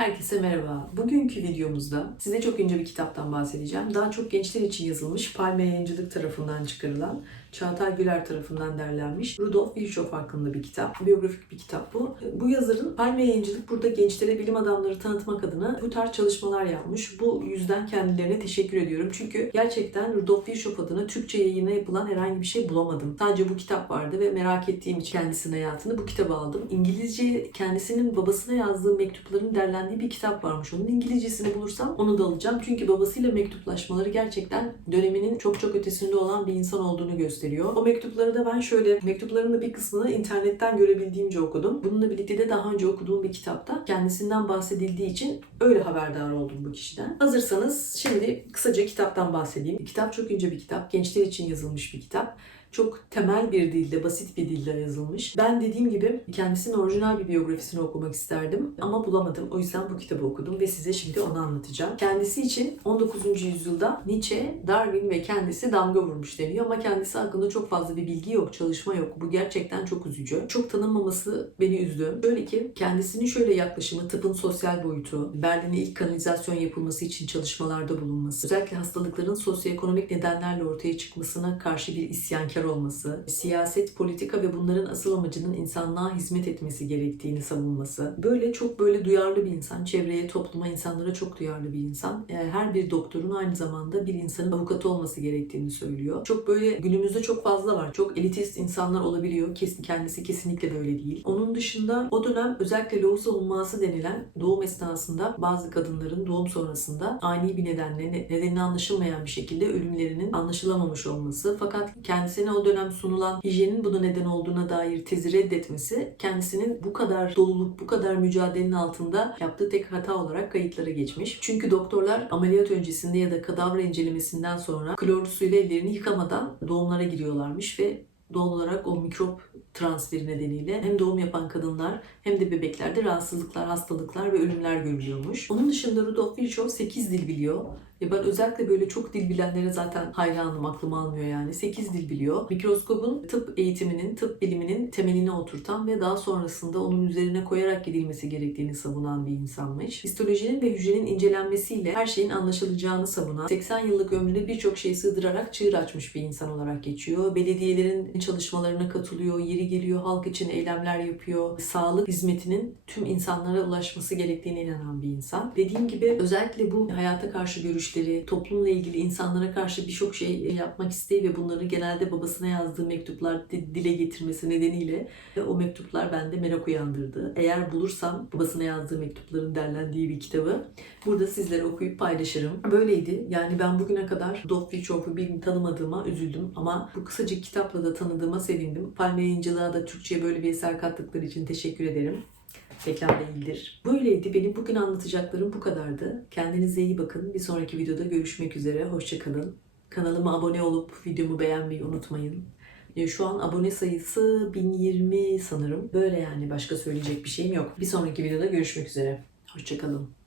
Herkese merhaba. Bugünkü videomuzda size çok ince bir kitaptan bahsedeceğim. Daha çok gençler için yazılmış, Palme Yayıncılık tarafından çıkarılan, Çağatay Güler tarafından derlenmiş Rudolf Virchow hakkında bir kitap. Biyografik bir kitap bu. Bu yazarın Palme Yayıncılık burada gençlere bilim adamları tanıtmak adına bu tarz çalışmalar yapmış. Bu yüzden kendilerine teşekkür ediyorum. Çünkü gerçekten Rudolf Virchow adına Türkçe yayına yapılan herhangi bir şey bulamadım. Sadece bu kitap vardı ve merak ettiğim için kendisinin hayatını bu kitabı aldım. İngilizce kendisinin babasına yazdığı mektupların derlendiği bir kitap varmış. Onun İngilizcesini bulursam onu da alacağım. Çünkü babasıyla mektuplaşmaları gerçekten döneminin çok çok ötesinde olan bir insan olduğunu gösteriyor. O mektupları da ben şöyle, mektupların bir kısmını internetten görebildiğimce okudum. Bununla birlikte de daha önce okuduğum bir kitapta kendisinden bahsedildiği için öyle haberdar oldum bu kişiden. Hazırsanız şimdi kısaca kitaptan bahsedeyim. Kitap çok ince bir kitap. Gençler için yazılmış bir kitap çok temel bir dilde, basit bir dilde yazılmış. Ben dediğim gibi kendisinin orijinal bir biyografisini okumak isterdim ama bulamadım. O yüzden bu kitabı okudum ve size şimdi onu anlatacağım. Kendisi için 19. yüzyılda Nietzsche, Darwin ve kendisi damga vurmuş deniyor ama kendisi hakkında çok fazla bir bilgi yok, çalışma yok. Bu gerçekten çok üzücü. Çok tanınmaması beni üzdü. Şöyle ki kendisinin şöyle yaklaşımı, tıpın sosyal boyutu, Berlin'e ilk kanalizasyon yapılması için çalışmalarda bulunması, özellikle hastalıkların sosyoekonomik nedenlerle ortaya çıkmasına karşı bir isyankar olması, siyaset, politika ve bunların asıl amacının insanlığa hizmet etmesi gerektiğini savunması. Böyle çok böyle duyarlı bir insan, çevreye, topluma, insanlara çok duyarlı bir insan. Ee, Her bir doktorun aynı zamanda bir insanın avukatı olması gerektiğini söylüyor. Çok böyle günümüzde çok fazla var. Çok elitist insanlar olabiliyor. Kesin kendisi kesinlikle böyle değil. Onun dışında o dönem özellikle lohusa humması denilen doğum esnasında bazı kadınların doğum sonrasında ani bir nedenle ne- nedeni anlaşılmayan bir şekilde ölümlerinin anlaşılamamış olması fakat kendisine o dönem sunulan hijyenin buna neden olduğuna dair tezi reddetmesi kendisinin bu kadar doluluk, bu kadar mücadelenin altında yaptığı tek hata olarak kayıtlara geçmiş. Çünkü doktorlar ameliyat öncesinde ya da kadavra incelemesinden sonra klorlu suyla ellerini yıkamadan doğumlara giriyorlarmış ve doğal olarak o mikrop transferi nedeniyle hem doğum yapan kadınlar hem de bebeklerde rahatsızlıklar, hastalıklar ve ölümler görülüyormuş. Onun dışında Rudolf Virchow 8 dil biliyor. Ya ben özellikle böyle çok dil bilenlere zaten hayranım, aklım almıyor yani. 8 dil biliyor. Mikroskobun tıp eğitiminin, tıp biliminin temelini oturtan ve daha sonrasında onun üzerine koyarak gidilmesi gerektiğini savunan bir insanmış. Histolojinin ve hücrenin incelenmesiyle her şeyin anlaşılacağını savunan, 80 yıllık ömrüne birçok şey sığdırarak çığır açmış bir insan olarak geçiyor. Belediyelerin çalışmalarına katılıyor, yeri geliyor halk için eylemler yapıyor. Sağlık hizmetinin tüm insanlara ulaşması gerektiğine inanan bir insan. Dediğim gibi özellikle bu hayata karşı görüşleri, toplumla ilgili insanlara karşı birçok şey yapmak isteği ve bunları genelde babasına yazdığı mektuplar di- dile getirmesi nedeniyle o mektuplar bende merak uyandırdı. Eğer bulursam babasına yazdığı mektupların derlendiği bir kitabı burada sizlere okuyup paylaşırım. Böyleydi. Yani ben bugüne kadar Dolph Virchow'u bir tanımadığıma üzüldüm ama bu kısacık kitapla da tanıdığıma sevindim. Palme Yayıncılığa da Türkçe'ye böyle bir eser kattıkları için teşekkür ederim. Reklam değildir. Böyleydi. Benim bugün anlatacaklarım bu kadardı. Kendinize iyi bakın. Bir sonraki videoda görüşmek üzere. Hoşçakalın. Kanalıma abone olup videomu beğenmeyi unutmayın. Şu an abone sayısı 1020 sanırım. Böyle yani başka söyleyecek bir şeyim yok. Bir sonraki videoda görüşmek üzere. Hoşçakalın.